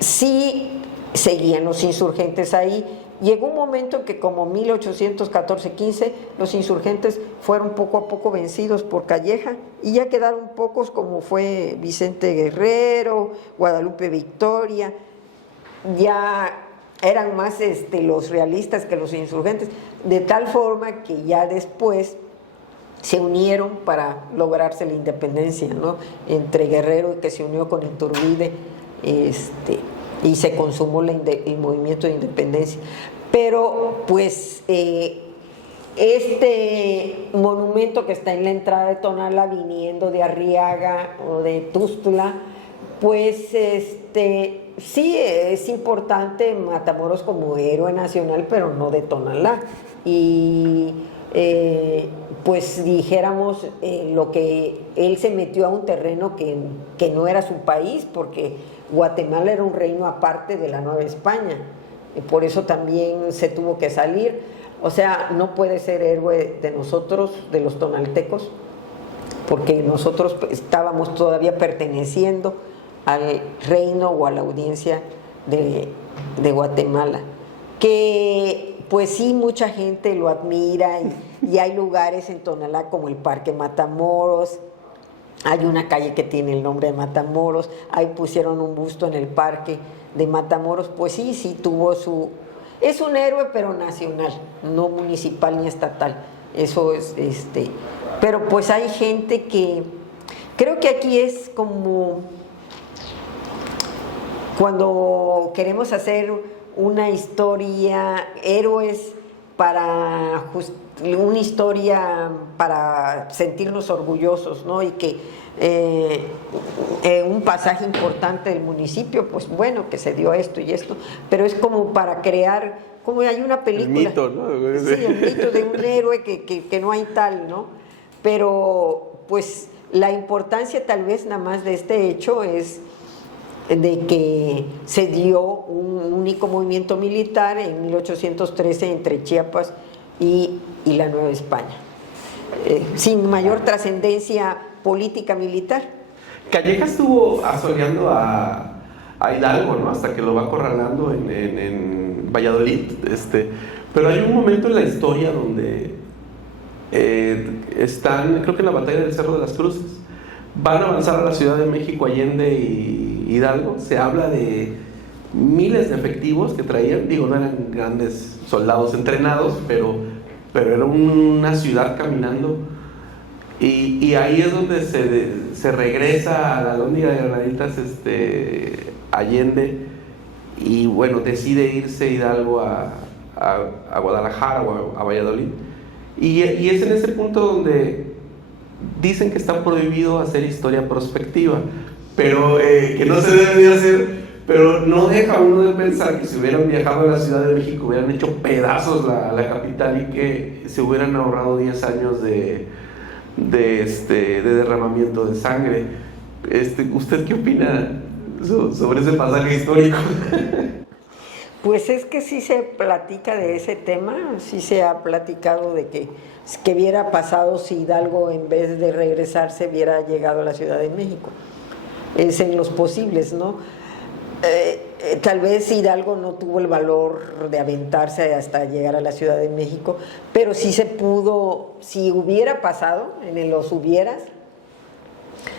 Sí seguían los insurgentes ahí. Llegó un momento en que como 1814-15 los insurgentes fueron poco a poco vencidos por Calleja y ya quedaron pocos, como fue Vicente Guerrero, Guadalupe Victoria. Ya eran más los realistas que los insurgentes, de tal forma que ya después se unieron para lograrse la independencia, ¿no? Entre Guerrero, que se unió con Iturbide, y se consumó el movimiento de independencia. Pero pues este monumento que está en la entrada de Tonalá, viniendo de Arriaga o de Tústula, pues sí es importante Matamoros como héroe nacional, pero no de Tonalá. Y pues dijéramos lo que él se metió a un terreno que no era su país, porque Guatemala era un reino aparte de la Nueva España, y por eso también se tuvo que salir. O sea, no puede ser héroe de nosotros, de los tonaltecos, porque nosotros estábamos todavía perteneciendo al reino o a la audiencia de Guatemala, que pues sí, mucha gente lo admira y hay lugares en Tonalá como el Parque Matamoros, hay una calle que tiene el nombre de Matamoros, ahí pusieron un busto en el Parque de Matamoros. Pues sí tuvo es un héroe, pero nacional, no municipal ni estatal. Eso es pero pues hay gente que creo que aquí es como cuando queremos hacer una historia, héroes una historia para sentirnos orgullosos, ¿no? Y que un pasaje importante del municipio, pues bueno, que se dio esto y esto, pero es como para crear, como hay una película. El mito, ¿no? Sí, el mito de un héroe que no hay tal, ¿no? Pero pues la importancia tal vez nada más de este hecho es de que se dio un único movimiento militar en 1813 entre Chiapas y la Nueva España, sin mayor trascendencia política militar. Calleja estuvo asoleando a Hidalgo, ¿no? Hasta que lo va acorralando en Valladolid, pero hay un momento en la historia donde están, creo que en la batalla del Cerro de las Cruces, van a avanzar a la Ciudad de México, Allende y Hidalgo. Se habla de miles de efectivos que traían, digo, no eran grandes soldados entrenados, pero era una ciudad caminando. Y ahí es donde se regresa a la Lóndiga de Granaditas, Allende, y bueno, decide irse Hidalgo a Guadalajara o a Valladolid. Y es en ese punto donde dicen que está prohibido hacer historia prospectiva, pero que no se debe de hacer, pero no deja uno de pensar que si hubieran viajado a la Ciudad de México hubieran hecho pedazos la capital y que se hubieran ahorrado 10 años de derramamiento de sangre. ¿Usted qué opina sobre ese pasaje histórico? Pues es que sí se platica de ese tema, sí se ha platicado de que hubiera pasado si Hidalgo en vez de regresarse hubiera llegado a la Ciudad de México. Es en los posibles, ¿no? Tal vez Hidalgo no tuvo el valor de aventarse hasta llegar a la Ciudad de México, pero sí se pudo, si hubiera pasado, en los hubieras,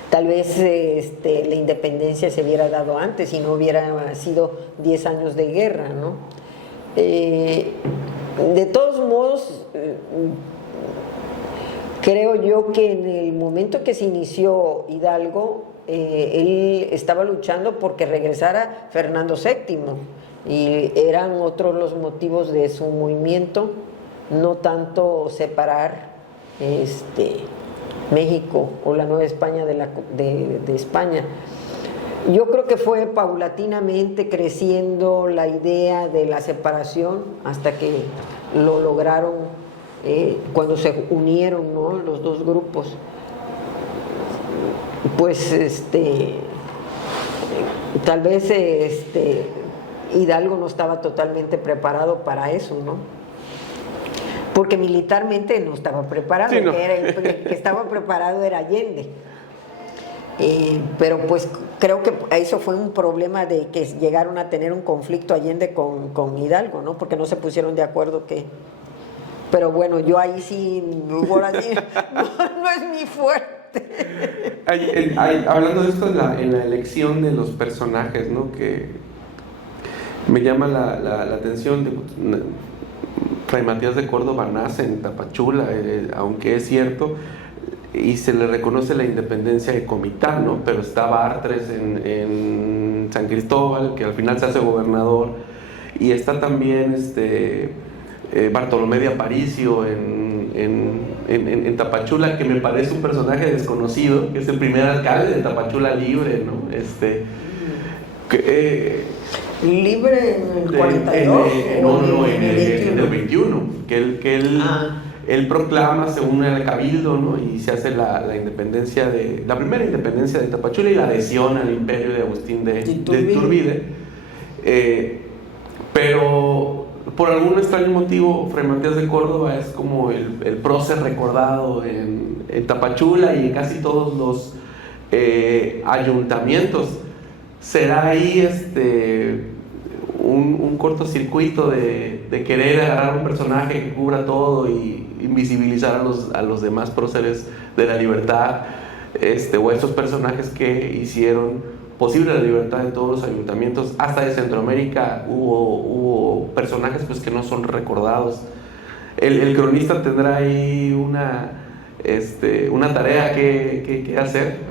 tal vez la independencia se hubiera dado antes y no hubiera sido 10 años de guerra, ¿no? De todos modos, creo yo que en el momento que se inició Hidalgo, él estaba luchando porque regresara Fernando VII y eran otros los motivos de su movimiento, no tanto separar México o la Nueva España de España. Yo creo que fue paulatinamente creciendo la idea de la separación hasta que lo lograron cuando se unieron, ¿no?, los dos grupos. Pues tal vez Hidalgo no estaba totalmente preparado para eso, ¿no? Porque militarmente no estaba preparado, sí, no. El que estaba preparado era Allende. Pero pues creo que eso fue un problema de que llegaron a tener un conflicto Allende con Hidalgo, ¿no? Porque no se pusieron de acuerdo pero bueno, yo ahí sí, ahora sí, no es mi fuerte. Hablando de esto en la elección de los personajes, ¿no?, que me llama la atención. Fray Matías de Córdoba nace en Tapachula, aunque es cierto, y se le reconoce la independencia de Comitán, ¿no?, pero estaba Artres en San Cristóbal, que al final se hace gobernador, y está también Bartolomé de Aparicio en Tapachula, que me parece un personaje desconocido, que es el primer alcalde de Tapachula libre, ¿no? Libre en el 42. En el 21, que él proclama, se une al cabildo, ¿no?, y se hace la primera independencia de Tapachula y la adhesión al imperio de Agustín de Iturbide. Pero por algún extraño motivo, Fray Matías de Córdoba es como el prócer recordado en Tapachula y en casi todos los ayuntamientos. ¿Será ahí un cortocircuito de querer agarrar un personaje que cubra todo y invisibilizar a los demás próceres de la libertad, o estos personajes que hicieron posible la libertad en todos los ayuntamientos? Hasta de Centroamérica hubo personajes pues que no son recordados. El cronista tendrá ahí una tarea que hacer.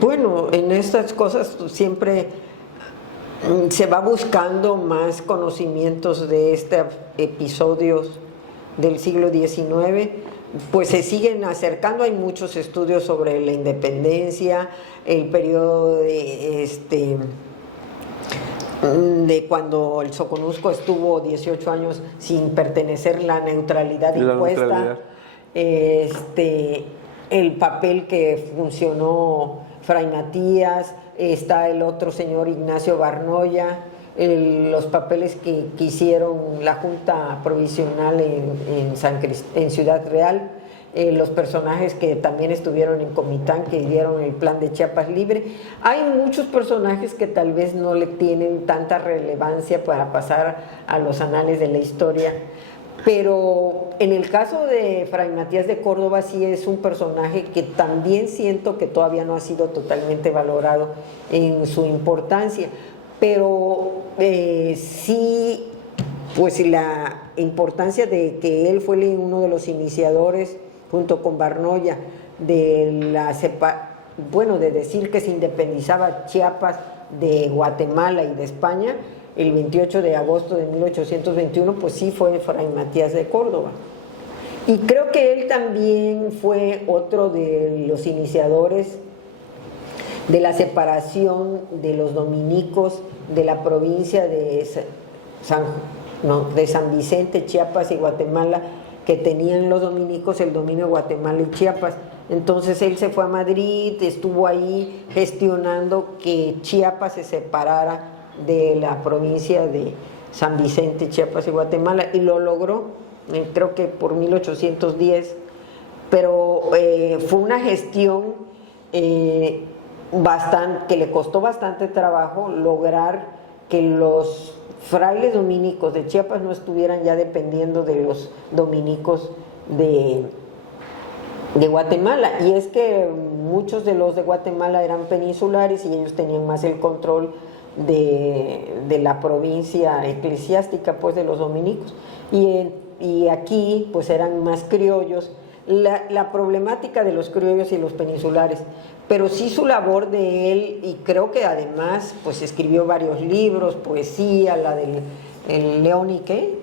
Bueno, en estas cosas siempre se va buscando más conocimientos de episodios del siglo XIX, pues se siguen acercando. Hay muchos estudios sobre la independencia, el periodo de cuando el Soconusco estuvo 18 años sin pertenecer, la neutralidad impuesta, el papel que funcionó Fray Matías, está el otro señor Ignacio Barnoya, los papeles que hicieron la Junta Provisional en Ciudad Real, los personajes que también estuvieron en Comitán, que dieron el plan de Chiapas Libre. Hay muchos personajes que tal vez no le tienen tanta relevancia para pasar a los anales de la historia, pero en el caso de Fray Matías de Córdoba sí es un personaje que también siento que todavía no ha sido totalmente valorado en su importancia, pero sí, pues la importancia de que él fue uno de los iniciadores, junto con Barnoya, de de decir que se independizaba Chiapas de Guatemala y de España, el 28 de agosto de 1821, pues sí fue Fray Matías de Córdoba. Y creo que él también fue otro de los iniciadores de la separación de los dominicos de la provincia de San Vicente, Chiapas y Guatemala, que tenían los dominicos el dominio de Guatemala y Chiapas. Entonces él se fue a Madrid, estuvo ahí gestionando que Chiapas se separara de la provincia de San Vicente, Chiapas y Guatemala, y lo logró, creo que por 1810, pero fue una gestión que le costó bastante trabajo lograr que los frailes dominicos de Chiapas no estuvieran ya dependiendo de los dominicos de Guatemala, y es que muchos de los de Guatemala eran peninsulares y ellos tenían más el control de la provincia eclesiástica, pues, de los dominicos, y aquí pues eran más criollos. La problemática de los criollos y los peninsulares, pero sí su labor de él, y creo que además pues escribió varios libros, poesía, la del León y qué.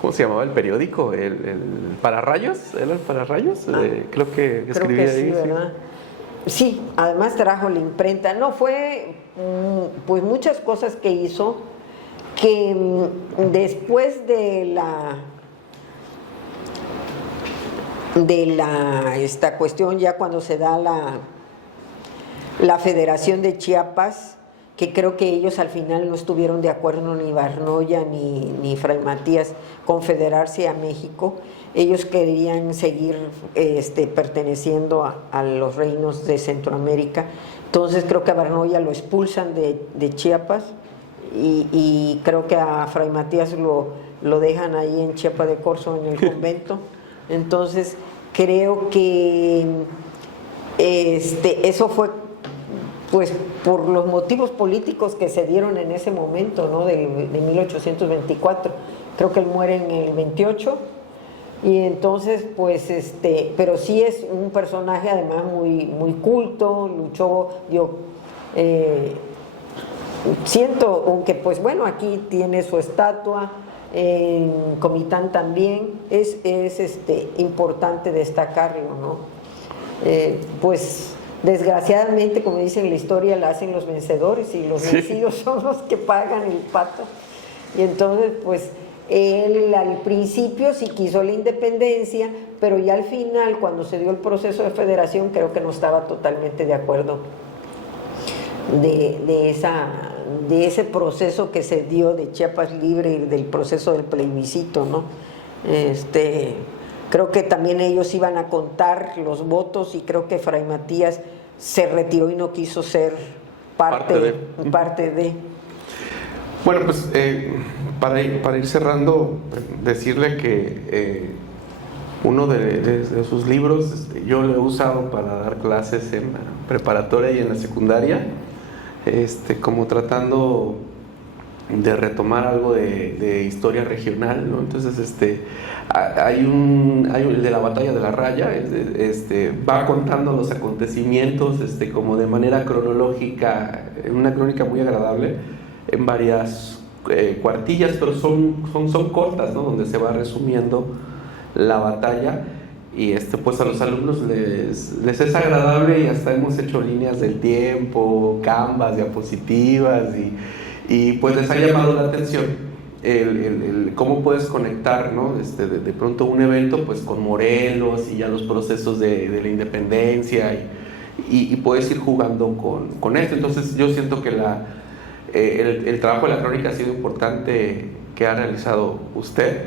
¿Cómo se llamaba el periódico? ¿El Pararrayos? ¿Era el Pararrayos? Creo que escribía sí, ahí. ¿verdad? Sí, además trajo la imprenta. No, fue pues muchas cosas que hizo que después de esta cuestión, ya cuando se da la Federación de Chiapas, que creo que ellos al final no estuvieron de acuerdo, ni Barnoya ni Fray Matías, confederarse a México. Ellos querían seguir perteneciendo a los reinos de Centroamérica. Entonces creo que a Barnoya lo expulsan de Chiapas, y creo que a Fray Matías lo dejan ahí en Chiapa de Corzo, en el convento. Entonces creo que eso fue pues por los motivos políticos que se dieron en ese momento, ¿no? de 1824. Creo que él muere en el 28, y entonces pues pero sí es un personaje además muy, muy culto, luchó, siento, aunque pues bueno, aquí tiene su estatua, en Comitán también, es importante destacarlo, ¿no? Pues desgraciadamente, como dicen, la historia la hacen los vencedores, y los vencidos son los que pagan el pato. Y entonces pues él al principio sí quiso la independencia, pero ya al final, cuando se dio el proceso de federación, creo que no estaba totalmente de acuerdo de ese proceso que se dio de Chiapas libre y del proceso del plebiscito, ¿no? Creo que también ellos iban a contar los votos, y creo que Fray Matías se retiró y no quiso ser parte de. Bueno, pues para ir cerrando, decirle que uno de sus libros yo lo he usado para dar clases en la preparatoria y en la secundaria, como tratando de retomar algo de historia regional, ¿no? Entonces hay el de la batalla de la Raya, va contando los acontecimientos como de manera cronológica, en una crónica muy agradable, en varias cuartillas, pero son cortas, ¿no? Donde se va resumiendo la batalla, y pues a los alumnos les es agradable, y hasta hemos hecho líneas del tiempo, canvas, diapositivas, y pues les ha llamado la atención el cómo puedes conectar, ¿no? De pronto un evento pues con Morelos y ya los procesos de la independencia, y puedes ir jugando con esto. Entonces yo siento que el trabajo de la crónica ha sido importante que ha realizado usted.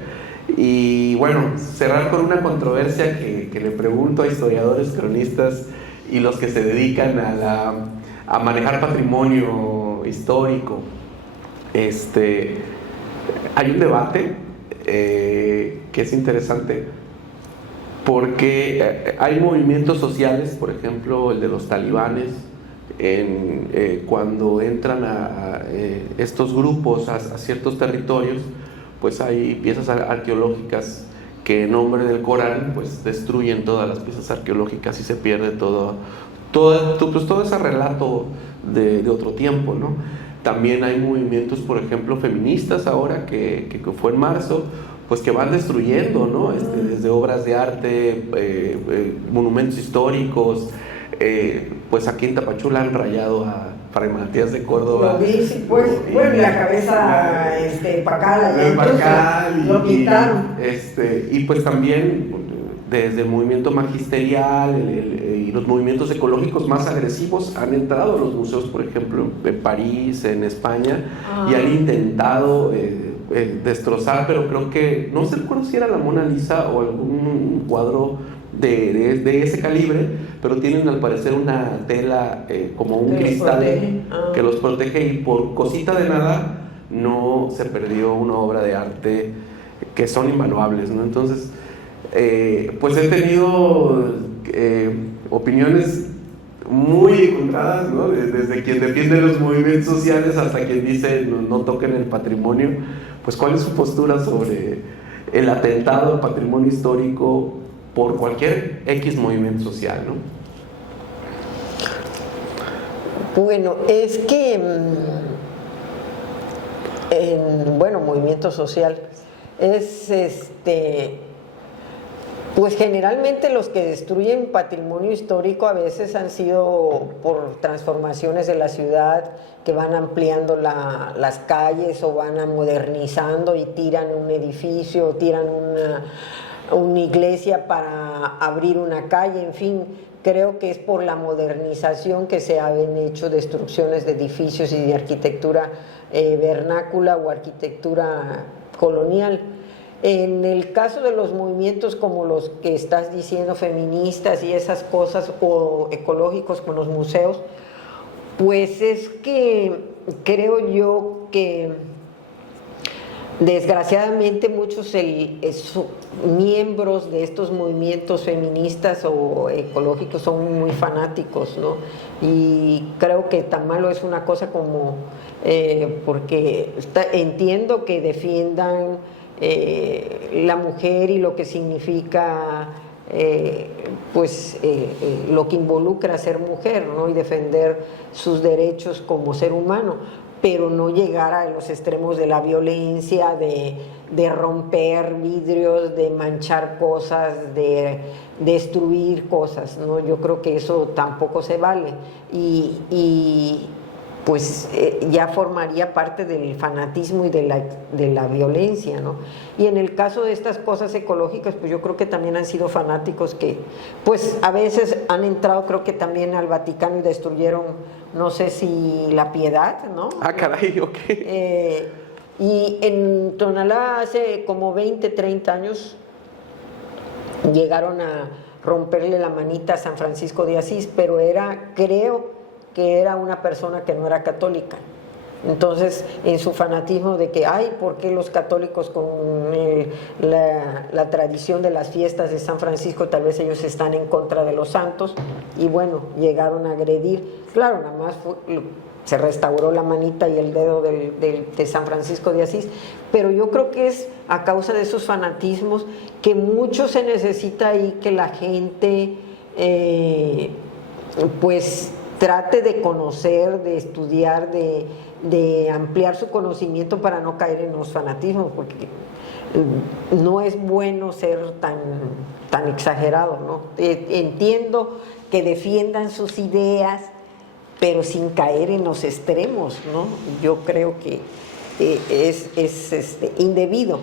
Y bueno, cerrar con una controversia que le pregunto a historiadores, cronistas y los que se dedican a manejar patrimonio histórico. Hay un debate que es interesante, porque hay movimientos sociales, por ejemplo el de los talibanes, cuando entran a estos grupos a ciertos territorios, pues hay piezas arqueológicas que en nombre del Corán pues destruyen todas las piezas arqueológicas y se pierde todo ese relato de otro tiempo, ¿no? También hay movimientos, por ejemplo, feministas ahora, que fue en marzo, pues que van destruyendo, ¿no? Desde obras de arte, monumentos históricos, pues aquí en Tapachula han rayado a Fray Matías de Córdoba. Lo vi, pues, bueno, y la cabeza Pacal, lo quitaron. Y pues también desde el movimiento magisterial y los movimientos ecológicos más agresivos han entrado a los museos, por ejemplo, en París, en España, y han intentado destrozar, pero creo que, no se recuerdo si era la Mona Lisa o algún cuadro de ese calibre, pero tienen al parecer una tela como un cristal que los protege, y por cosita de nada no se perdió una obra de arte que son invaluables, ¿no? Entonces, pues he tenido opiniones muy encontradas, ¿no? Desde quien defiende los movimientos sociales hasta quien dice no toquen el patrimonio. Pues ¿cuál es su postura sobre el atentado al patrimonio histórico por cualquier X movimiento social, ¿no? Bueno, es que movimiento social es pues generalmente los que destruyen patrimonio histórico a veces han sido por transformaciones de la ciudad, que van ampliando las calles o van modernizando y tiran un edificio, tiran una iglesia para abrir una calle, en fin. Creo que es por la modernización que se han hecho destrucciones de edificios y de arquitectura vernácula o arquitectura colonial. En el caso de los movimientos como los que estás diciendo, feministas y esas cosas, o ecológicos con los museos, pues es que creo yo que desgraciadamente muchos miembros de estos movimientos feministas o ecológicos son muy fanáticos, ¿no? Y creo que tan malo es una cosa como, porque entiendo que defiendan la mujer y lo que significa lo que involucra ser mujer, ¿no? Y defender sus derechos como ser humano, pero no llegar a los extremos de la violencia, de romper vidrios, de manchar cosas, de destruir cosas, ¿no? Yo creo que eso tampoco se vale, y ya formaría parte del fanatismo y de la violencia, ¿no? Y en el caso de estas cosas ecológicas, pues yo creo que también han sido fanáticos que, pues a veces han entrado, creo que también al Vaticano, y destruyeron, no sé si la Piedad, ¿no? Ah, caray, ok. Y en Tonalá hace como 20, 30 años llegaron a romperle la manita a San Francisco de Asís, pero creo que era una persona que no era católica. Entonces, en su fanatismo de que, ¿por qué los católicos con la tradición de las fiestas de San Francisco, tal vez ellos están en contra de los santos? Y bueno, llegaron a agredir. Claro, nada más se restauró la manita y el dedo de San Francisco de Asís, pero yo creo que es a causa de esos fanatismos que mucho se necesita ahí, que la gente trate de conocer, de estudiar, de ampliar su conocimiento para no caer en los fanatismos, porque no es bueno ser tan exagerado, ¿no? Entiendo que defiendan sus ideas, pero sin caer en los extremos, ¿no? Yo creo que es indebido,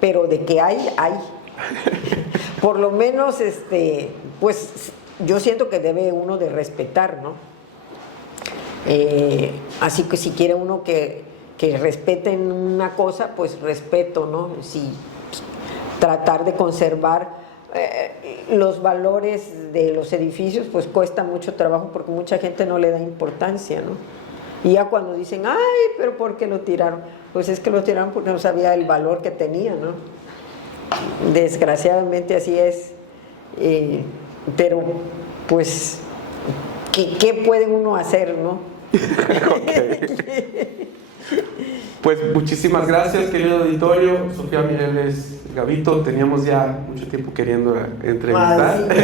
pero de que hay. Por lo menos, pues yo siento que debe uno de respetar, ¿no? Así que si quiere uno que respeten una cosa, pues respeto, ¿no? Si tratar de conservar los valores de los edificios, pues cuesta mucho trabajo porque mucha gente no le da importancia, ¿no? Y ya cuando dicen, pero ¿por qué lo tiraron? Pues es que lo tiraron porque no sabía el valor que tenía, ¿no? Desgraciadamente así es. Pero pues ¿qué puede uno hacer, no? Okay. Pues muchísimas gracias, querido auditorio. Sofía Mireles Gavito, teníamos ya mucho tiempo queriendo entrevistar. Ay,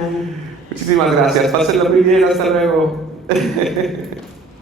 sí. Muchísimas gracias. Pásenla muy bien, hasta luego.